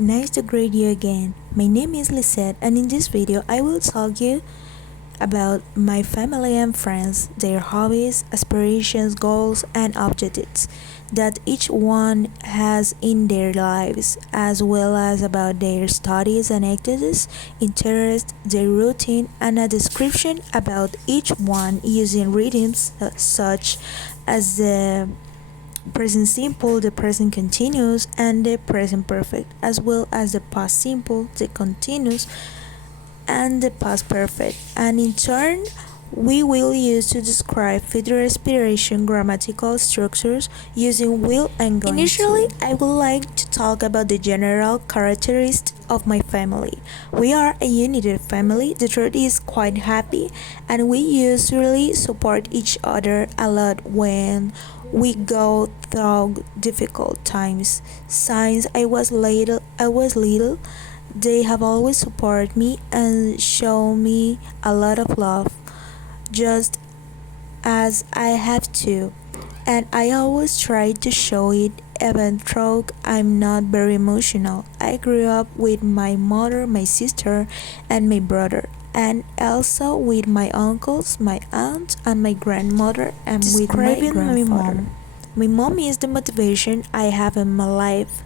Nice to greet you again. My name is Lisette, and in this video I will talk you about my family and friends, their hobbies, aspirations, goals, and objectives that each one has in their lives, as well as about their studies and activities, interests, their routine, and a description about each one using rhythms such as the present simple, the present continuous, and the present perfect, as well as the past simple, the continuous, and the past perfect. And in turn, we will use to describe future aspiration grammatical structures using will and going Initially, I would like to talk about the general characteristics of my family. We are a united family. The truth is quite happy, and we usually support each other a lot when we go through difficult times. Since I was little, they have always supported me and shown me a lot of love, just as I have to. And I always try to show it even though I'm not very emotional. I grew up with my mother, my sister, and my brother, and also with my uncles, my aunt, and my grandmother, and with my grandfather. My mom is the motivation I have in my life,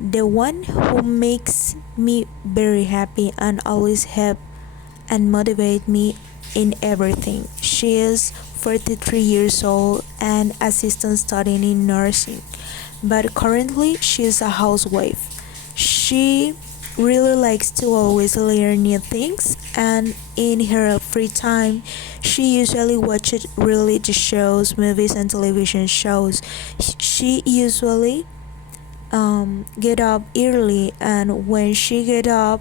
the one who makes me very happy and always help and motivate me in everything. She is 43 years old and assistant studying in nursing, but currently she is a housewife. She really likes to always learn new things, and in her free time she usually watches reality shows, movies, and television shows. She usually get up early, and when she get up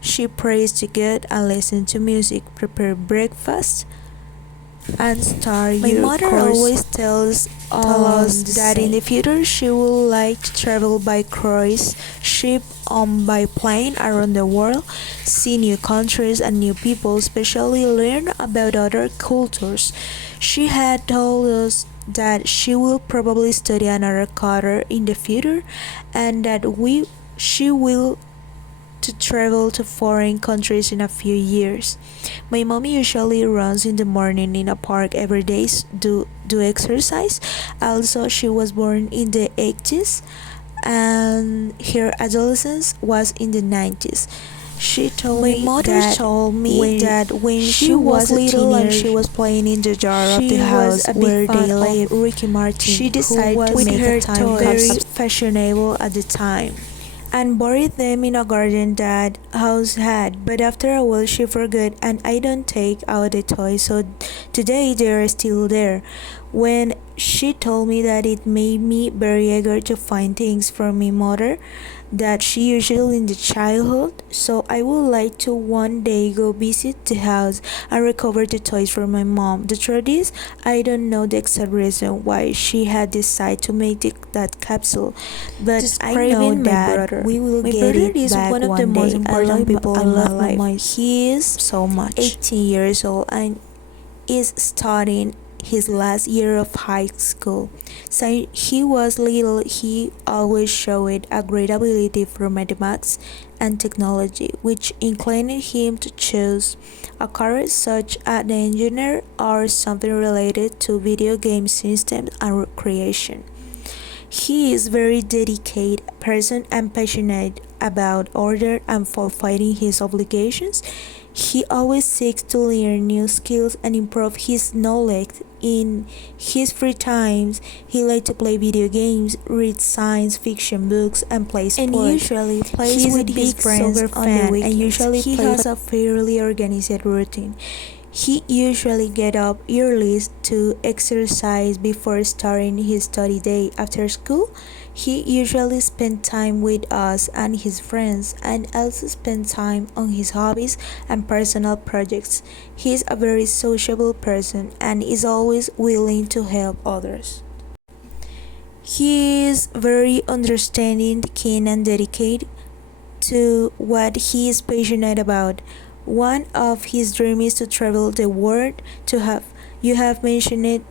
she prays to God and listen to music, prepare breakfast, and start My mother course. Always tells us that in the future she would like to travel by cruise ship by plane around the world, see new countries and new people, especially learn about other cultures. She had told us that she will probably study another career in the future, and that she will to travel to foreign countries in a few years. My mom usually runs in the morning in a park every day do exercise. Also, she was born in the 80s and her adolescence was in the 90s. She told My me mother that told me that when she was little and she was playing in the jar of the house where they lived, Ricky Martin, she decided to make a time very fashionable at the time and buried them in a garden that house had. But after a while she forgot, and I don't take out the toys, so today they are still there. When she told me that, it made me very eager to find things from my mother that she usually in the childhood, so I would like to one day go visit the house and recover the toys from my mom. The truth is, I don't know the exact reason why she had decided to make that capsule, but I know that we will get it is back one of the most important people in my life. He is so much 18 years old and is studying his last year of high school. Since he was little, he always showed a great ability for mathematics and technology, which inclined him to choose a career such as an engineer or something related to video game systems and creation. He is very dedicated person and passionate about order and fulfilling his obligations. He always seeks to learn new skills and improve his knowledge. In his free times, he likes to play video games, read science fiction books, and play sports. And usually plays with his friends on the weekends. And usually he has a fairly organized routine. He usually gets up early to exercise before starting his study day. After school, he usually spends time with us and his friends, and also spends time on his hobbies and personal projects. He is a very sociable person and is always willing to help others. He is very understanding, keen, and dedicated to what he is passionate about. One of his dreams is to travel the world. You have mentioned it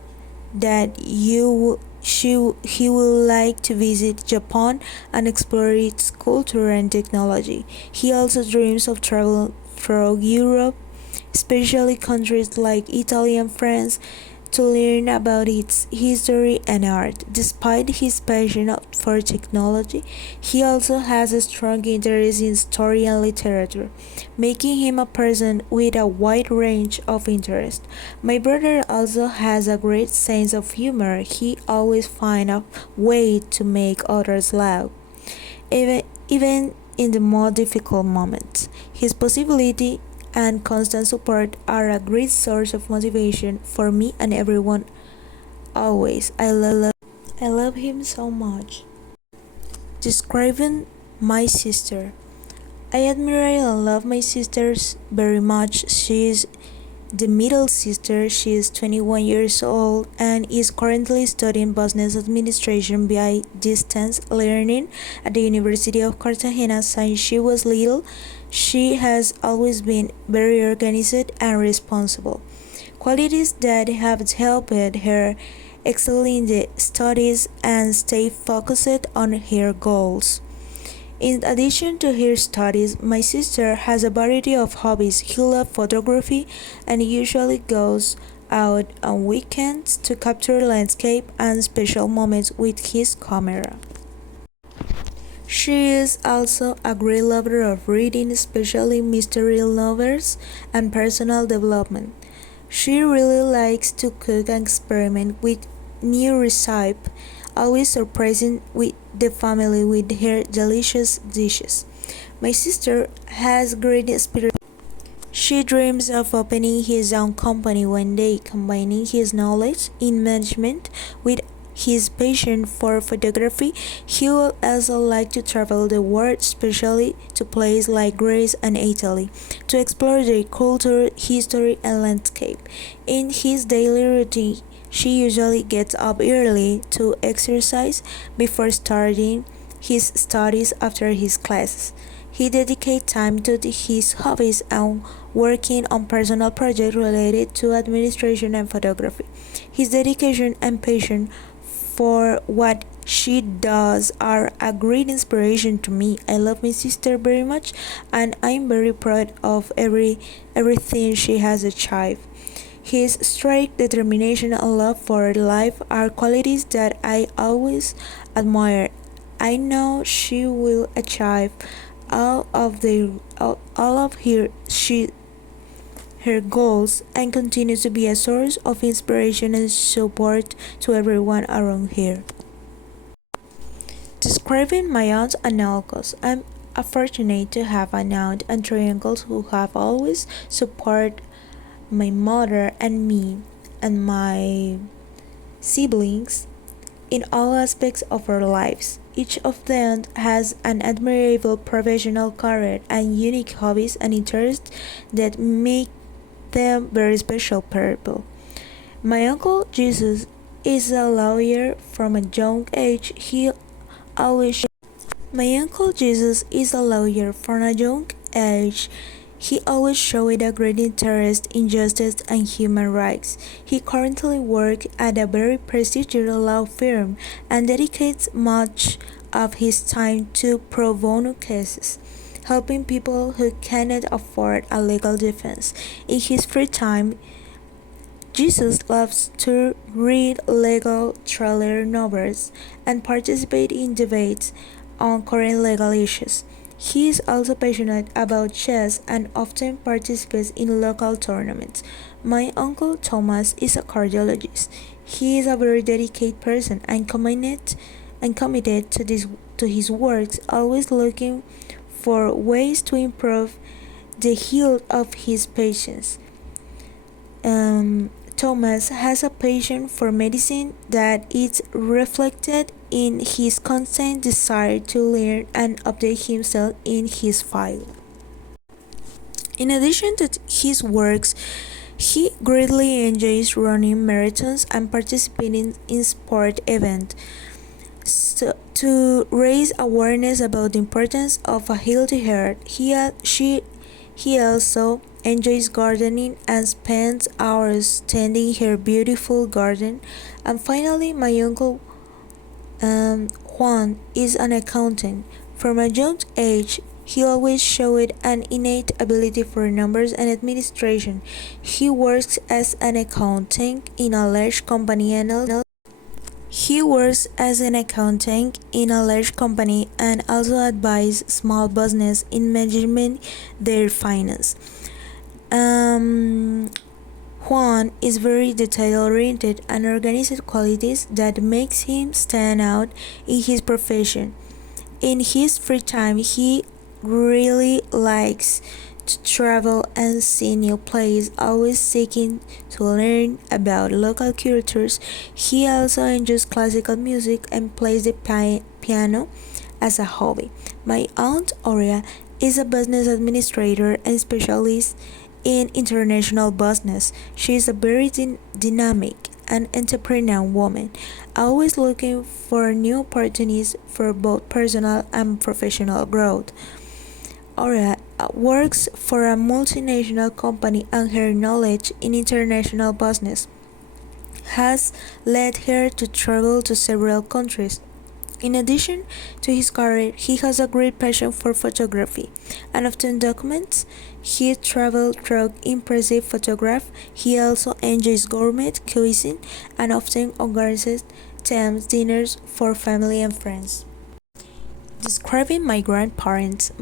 that he would like to visit Japan and explore its culture and technology. He also dreams of travel through Europe, especially countries like Italy and France, to learn about its history and art. Despite his passion for technology, he also has a strong interest in story and literature, making him a person with a wide range of interests. My brother also has a great sense of humor. He always finds a way to make others laugh, even in the more difficult moments. His possibility and constant support are a great source of motivation for me and everyone always. I love him so much. Describing my sister. I admire and love my sisters very much. She is the middle sister. She is 21 years old and is currently studying business administration by distance learning at the University of Cartagena. Since she was little, she has always been very organized and responsible, qualities that have helped her excel in the studies and stay focused on her goals. In addition to her studies, my sister has a variety of hobbies. She loves photography and usually goes out on weekends to capture landscape and special moments with his camera. She is also a great lover of reading, especially mystery novels and personal development. She really likes to cook and experiment with new recipes, always surprising with the family with her delicious dishes. My sister has great spirit. She dreams of opening his own company one day, combining his knowledge in management with his passion for photography. He would also like to travel the world, especially to places like Greece and Italy, to explore their culture, history, and landscape. In his daily routine, she usually gets up early to exercise before starting his studies after his classes. He dedicates time to his hobbies and working on personal projects related to administration and photography. His dedication and passion for what she does are a great inspiration to me. I love my sister very much and I'm very proud of everything she has achieved. His strength, determination, and love for life are qualities that I always admire. I know she will achieve all of her goals and continue to be a source of inspiration and support to everyone around her. Describing my aunts and uncles, I'm fortunate to have an aunt and three uncles who have always supported my mother and me and my siblings in all aspects of our lives. Each of them has an admirable professional career and unique hobbies and interests that make them very special people. My uncle Jesus is a lawyer from a young age. Always My uncle Jesus is a lawyer from a young age. He always showed a great interest in justice and human rights. He currently works at a very prestigious law firm and dedicates much of his time to pro bono cases, helping people who cannot afford a legal defense. In his free time, Jesus loves to read legal thriller novels and participate in debates on current legal issues. He is also passionate about chess and often participates in local tournaments. My uncle Thomas is a cardiologist. He is a very dedicated person and committed to his works, always looking for ways to improve the health of his patients. Thomas has a passion for medicine that is reflected in his constant desire to learn and update himself in his field. In addition to his works, he greatly enjoys running marathons and participating in sport events. To raise awareness about the importance of a healthy heart, he also enjoys gardening and spends hours tending her beautiful garden. And finally, my uncle Juan is an accountant. From a young age, he always showed an innate ability for numbers and administration. He works as an accountant in a large company and also advises small business in managing their finance. Um, Juan is very detail-oriented and organized qualities that makes him stand out in his profession. In his free time, he really likes to travel and see new places, always seeking to learn about local cultures. He also enjoys classical music and plays the piano as a hobby. My aunt Aurea is a business administrator and specialist in international business. She is a very dynamic and entrepreneurial woman, always looking for new opportunities for both personal and professional growth. Aurea works for a multinational company and her knowledge in international business has led her to travel to several countries. In addition to his career, he has a great passion for photography and often documents his travel through impressive photographs. He also enjoys gourmet cuisine and often organizes themed dinners for family and friends. Describing my grandparents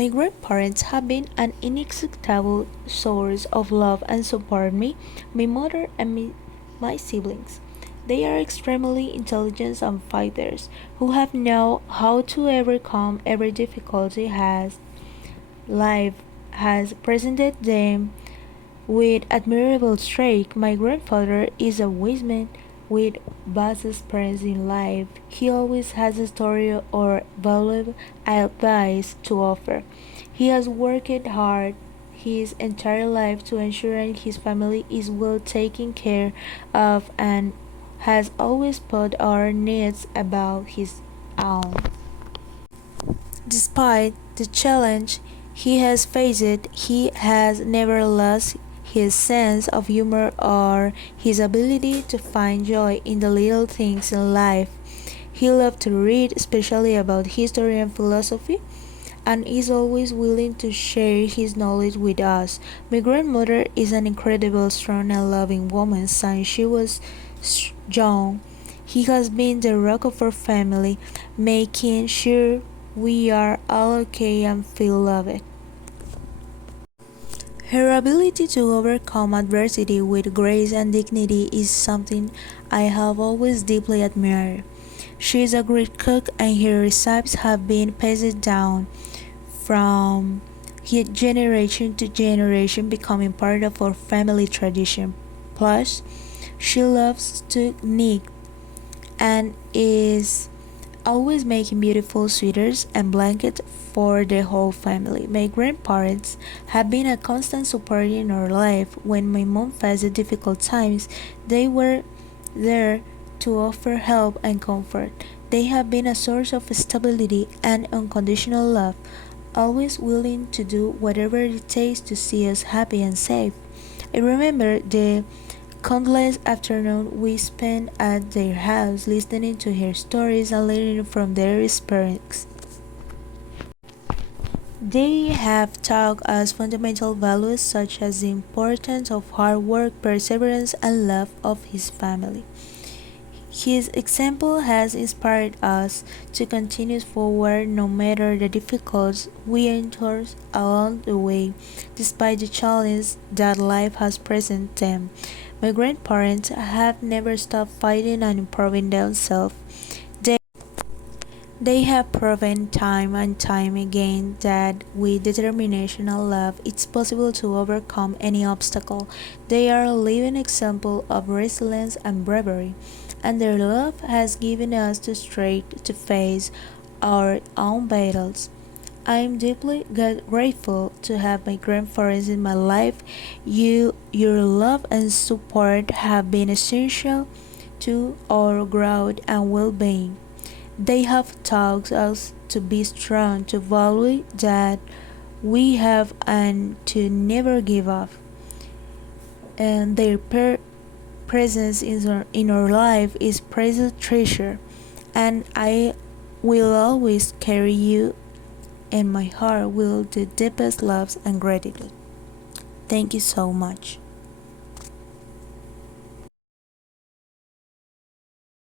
have been an inexhaustible source of love and support me, my mother, and my siblings. They are extremely intelligent and fighters who have known how to overcome every difficulty has life has presented them with admirable strength. My grandfather is a wise man with vast experience in life. He always has a story or valuable advice to offer. He has worked hard his entire life to ensure his family is well taken care of and has always put our needs above his own. Despite the challenge he has faced, he has never lost his sense of humor or his ability to find joy in the little things in life. He loved to read, especially about history and philosophy, and is always willing to share his knowledge with us. My grandmother is an incredible, strong, and loving woman since she was young. He has been the rock of our family, making sure we are all okay and feel loved. Her ability to overcome adversity with grace and dignity is something I have always deeply admired. She is a great cook and her recipes have been passed down from generation to generation, becoming part of our family tradition. Plus, she loves to knit and is always making beautiful sweaters and blankets for the whole family. My grandparents have been a constant support in our life. When my mom faced difficult times, they were there to offer help and comfort. They have been a source of stability and unconditional love, always willing to do whatever it takes to see us happy and safe. I remember the countless afternoons we spent at their house listening to her stories and learning from their experiences. They have taught us fundamental values such as the importance of hard work, perseverance, and love of his family. His example has inspired us to continue forward no matter the difficulties we encounter along the way, despite the challenges that life has presented them. My grandparents have never stopped fighting and improving themselves. They, they have proven time and time again that with determination and love, it's possible to overcome any obstacle. They are a living example of resilience and bravery, and their love has given us the strength to face our own battles. I am deeply grateful to have my grandparents in my life. Your love and support have been essential to our growth and well-being. They have taught us to be strong, to value that we have, and to never give up. And their presence in our life is precious treasure. and I will always carry you in my heart with the deepest loves and gratitude. Thank you so much.